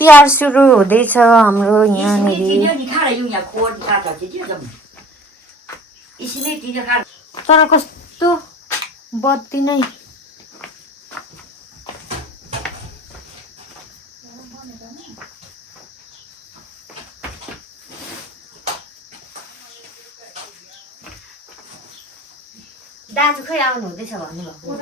तिहार सुरु हुँदैछ हाम्रो यहाँनिर तर कस्तो बत्ती नै दाजु खै आउनु हुँदैछ भन्नुभएको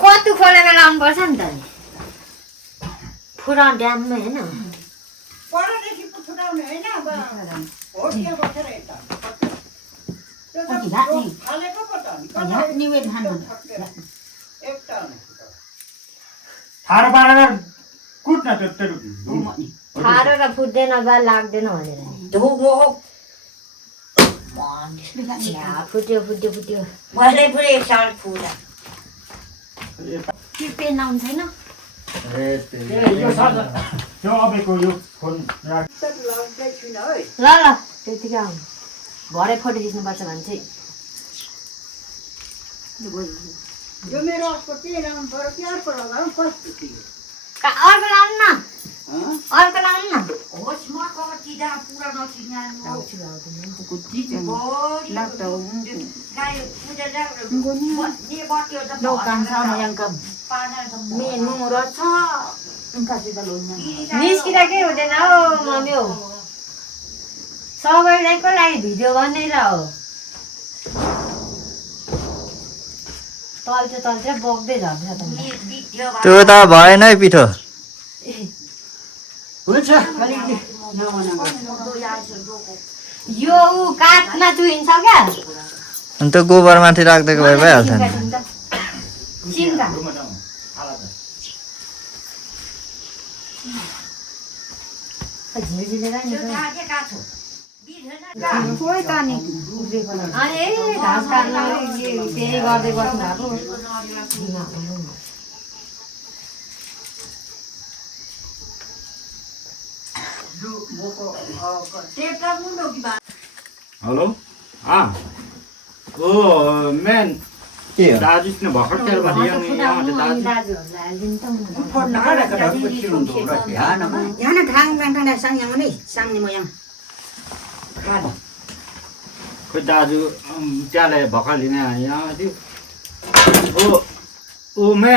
कति खोलेर लाउनुपर्छ नि त फुरा ड्याममा होइन ठाडो र फुट्दैन बा लाग्दैन भनेर फुट्यो फुट्यो फुट्यो मैले पुरै एक साल फुटा के पेन आउनु छैन ल ल त्यतिकै आउनु भरे फोटो खिच्नुपर्छ भने चाहिँ अर्को लाउनु न अर्को लाउनु न निस्किँदा के हुँदैन हौ मम्मी हौ सबैको लागि भिडियो बनेर हो तल्छ बग्दै झर्छ त त्यो त भएन है पिठो यो काठमा चुइन्छ क्या अनि त्यो गोबर माथि राखिदिएको भए भइहाल्छ नि चिन्ता अनि घाँस काट्न त्यही गर्दै बस्नु भएको हेलो ओ मेन के हो दाजुले भर्खर तेल भने खोइ दाजु त्यहाँलाई भर्खर लिन यहाँ थियो ओ मे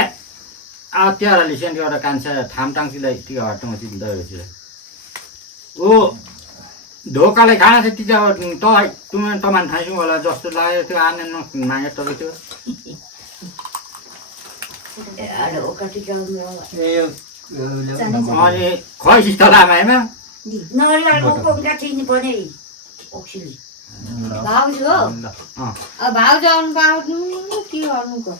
त्यहाँलाई सेन्ट एउटा कान्छा ठामटाङसीलाई त्यो हट्टमा चिन्दै ओ धोकाले खाना चाहिँ तिमीले तमान खाइसु होला जस्तो लाग्यो त्यो आनन्द मागे तर त्यो अनि खैसी त लामामा भाउजू हो भाउजू आउनु पाउनु के गर्नुको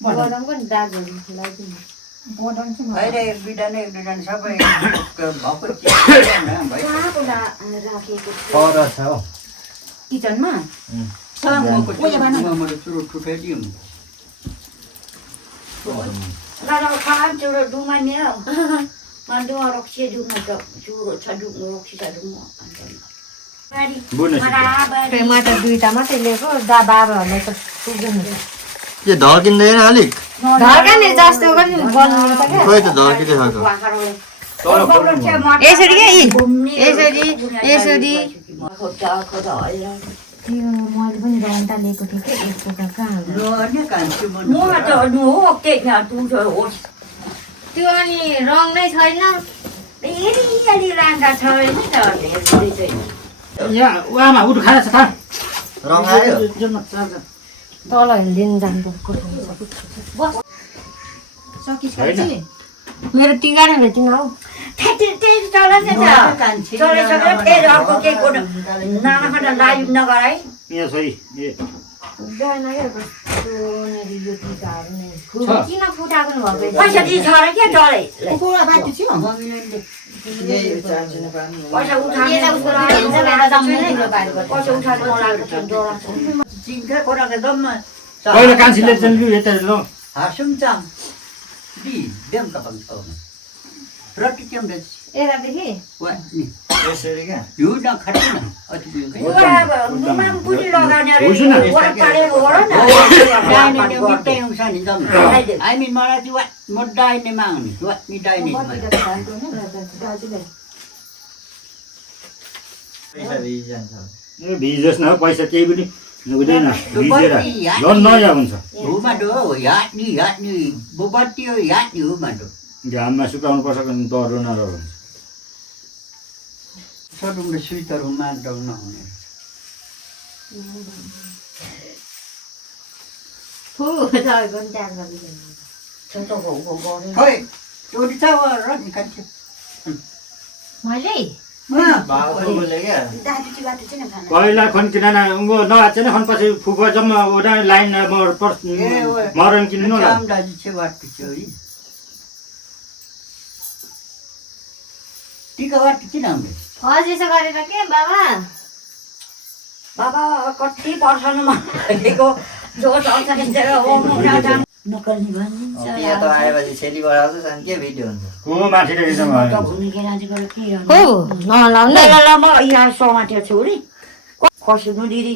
बदनको नि दाजुहरू लगाइदिनु किचनमा म त दुईटा मात्रै लिएको बाबाहरूलाई त पुग्दैन के ढल्किँदैन अलिक ढल्काने जस्तो पनि बनाउनु त क्या खोइ त ढल्किँदै खाएको यसरी क्या यसरी यसरी त्यो मैले पनि रन्टा लिएको थिएँ कि एकपल्ट कहाँ त्यो अनि रङ नै छैन यहाँ उहाँमा उठु खाना छ रङ आयो तल लिन जानु मेरो टिका नै भेटिन हौ किन फुटाएको पहिला कान्छीले चाहिँ लु यता ल यतादेखि वा नि यसरी क्या यो नखट्नु न अति बिउ यो अब मुमाम पुरी लगाउने अरे होस् न। वडा पारेको हो र न डाइने त्यो मिठै हुन्छ नि जम आई मिन मलाई त्यो म डाइने माग्ने वा नि डाइने पैसा दिइजान्छ ए भिजोस् न पैसा केही पनि हुँदैन भिजेर झन् नयाँ हुन्छ हो माटो याट्नी बोबट्टी हो याट्नी हो माटो घाममा सुकाउनु पर्छ भने डरो नडर हुन्छ सरुमले सुइतरमा डर नहुने फु तपाईको नि टाइम लाग्दैन छोटोको गर्ने खोइ चोरी छ र निकाल्छु मैले बाबु बोले क्या दाजुची बाटो चाहिँ न खाना पहिला खन किन नहाचे न खन पछि फुफा जम्मा ओडा लाइन मरण किन्नु न काम दाजु चाहिँ बाटो थियो है टिका बाटो किन आउने यसो गरेर के बाबा बाबा कति पर्छनुमा भनेको जोस आउँछ नि नकल्ने भनिन्छ यहाँ त आएपछि छेली बढाउँछ अनि के भिडियो हुन्छ को माथि रहेछन् भूमिके राजेको के हो नलाउने ल म यहाँ समाटेको छु नि खसिनु दिदी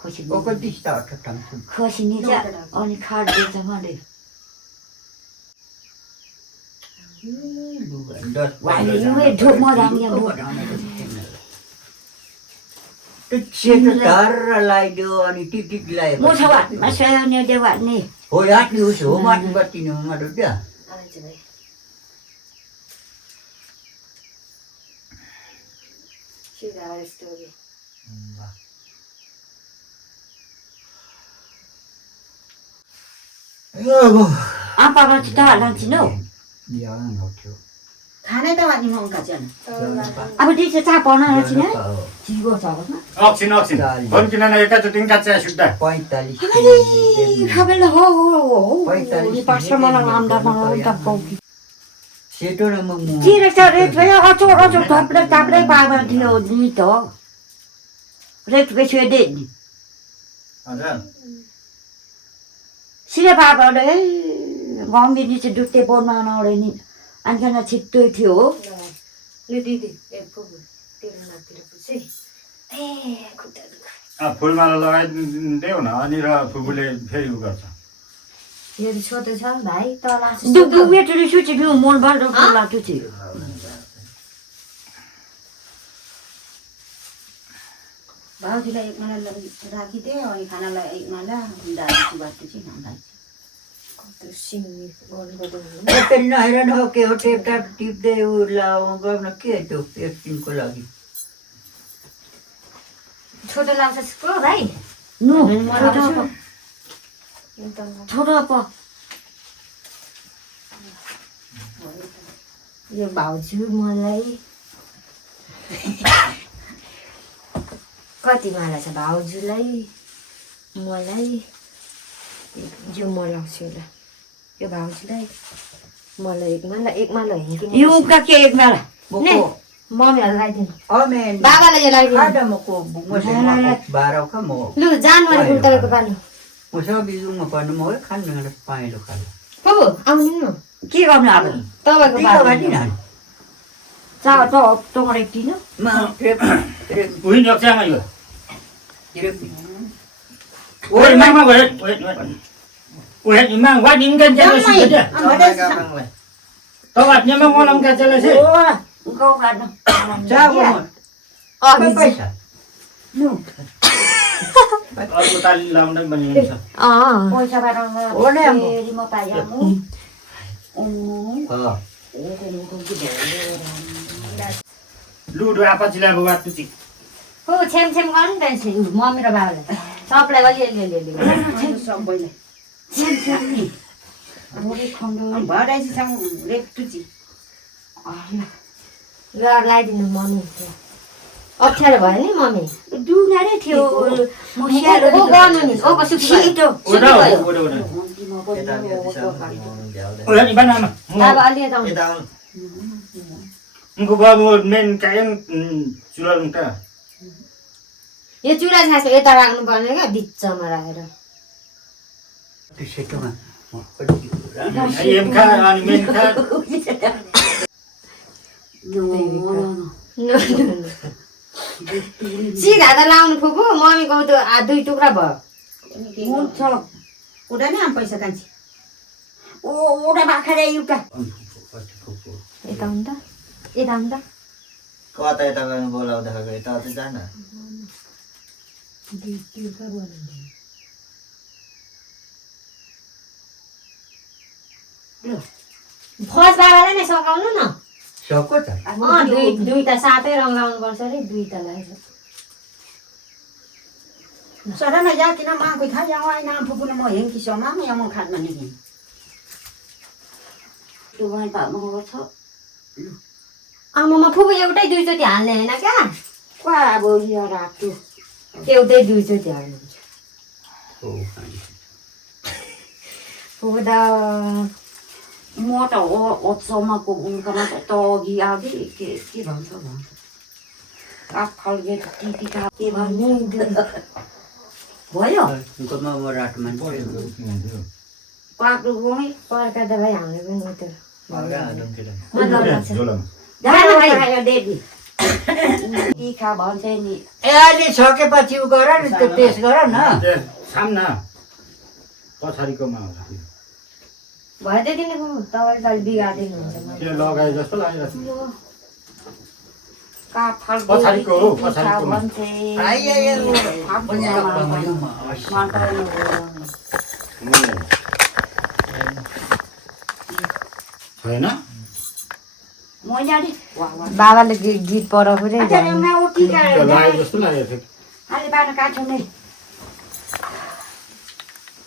खसी कोको दिस्ता अटम खसिनी चाहिँ अनि खाट दिन्छ मैले सेतो लगाइदियो अनि टिटिट लगायो म छ भातमा सयाउने त्यो भाट्ने हो याट्नी होस् हो माटो बत्तिने हो माटो क्या आप्पामा चाहिँ त लान्छिन हौ थियो खानै त भाट्ने मौका चाहिँ अब त्यो चाहिँ चाप बनाएर चाहिँ चिगो छ होस् अक्सिन खन किन एकैचोटि काच्या सुट्टा 45 खाबेला हो पैँतालिस पाँच मलाई आम्दा बनाउनु त पाउँ सेतो र म चिरे छ रेट भयो अचो थप्दै पावा दियो नि त रेट बेच्यो दे हजुर सिरे पावा रे गम्बी चाहिँ दुत्ते बनाउन आउने नि अन्त छिट्टै थियो हो यो दिदी फुलमाला लगाइदेऊ न अनि र फुपूले फेरि उ गर्छ यो छोटो छ भाइ तल दुबु मेटरी सुची बिउ मन बाल्दो लाग्यो थियो भाउजीलाई एक माला राखिदिए अनि खानालाई एक माला दाजुची बाटो चाहिँ नलाई पेन नहेर न के हो टेप टाप टिप्दै उ लाउ गर्न के त्यो पेस्टिङको लागि छोटो लाग्छ स्कुल भाइ नो छोटो प यो भाउजू मलाई कति माला छ भाउजूलाई मलाई यो म लाउँछु ल यो भाउजूलाई मलाई एक माला हिँड्किन यो उका के एक माला मम्मीहरूलाई लगाइदिनु अमेन बाबालाई यो लगाइदिनु आडमको बुङमा बाराउ का म लु जानवरी फुल तपाईँको पाल्नु म सब बिजुङमा पर्नु म है खान्न पाइलो खानु हो आउनु न के गर्नु अब तपाईँको बाबाले पाल्नु न चाउ त टोमर दिनु म ट्रेप उही नक्सामा यो ट्रेप ओइ मामा गरे ओइ मामा वा निंगन जाले सिजे त वाट न्यामा मोलम का चले से ओ गाउँ काट्नु जाऊ म पैसा नु अर्को ताली लाउन पनि हुन्छ पैसा बाटाउन हो नि फेरि म पाइहाल्नु लुडो आपाचिला बुवा तुची हो छेम गर्नु त मम्मी र बाबाले सबलाई अलि सबैले लगाइदिनु मम्मी अप्ठ्यारो भयो नि मम्मी डुगारै थियो गर्नु नि छिटो ओइ नि बनामा अब अलि यता उनको बाबु मेन कायम चुलाउनु त यो चुरा छास यता राख्नु पर्ने क्या बिचमा राखेर त्यो सेटोमा एम खा अनि मेन खा सिधा त लाउनु फुपू मम्मीको त 2 टुक्रा भयो हुन्छ उडा नि आम पैसा कान्छी उडा बाखेर एउटा यता हुन् त यता हुन् त कता यता गएर बोलाउँदाखेरि यता त जान फर्स्ट बाबालाई नै सघाउनु न सक्यो त दुईटा सातै रङ लाउनु पर्छ अरे दुईटालाई सडन जाति ना माको था जाऊ आई नाम फुपुन म हेम कि समा म यम खात माने कि त्यो भाइ बाबा म छ आमामा फुपू एउटै दुईचोटि हाल्ने हैन क्या क्वा अब यो रातो एउटै दुईचोटि हाल्नुहुन्छ फुपू त म त ओत्सवमाको उनकोमा त अघि आधी के भन्छ काफल गेट टिटिका के भन्ने भयो कोमा म रात मान पाक्रो गई पर्का त भाइ हामीले पनि उतै हल्का हालौँ केटा म लाग्छ झोलम जानु खायो देदी टिका भन्छ नि ए अलि सकेपछि उ गर नि त्यो टेस्ट गर न सामना पछाडिकोमा भयो त्यति नै फुपू तपाईँले त बिगारिदिनुहुन्छ मलाई त्यो लगाए जस्तो लागिरहेको छ काफल पछाडिको हो, पछाडिकोमा। भन्छ आइ छैन मजाले बाबाले गीत पढाएको रे अच्छा मैं वो टिका त्यो लागे जस्तो लागेको थियो खाली बाटो काट्छु नि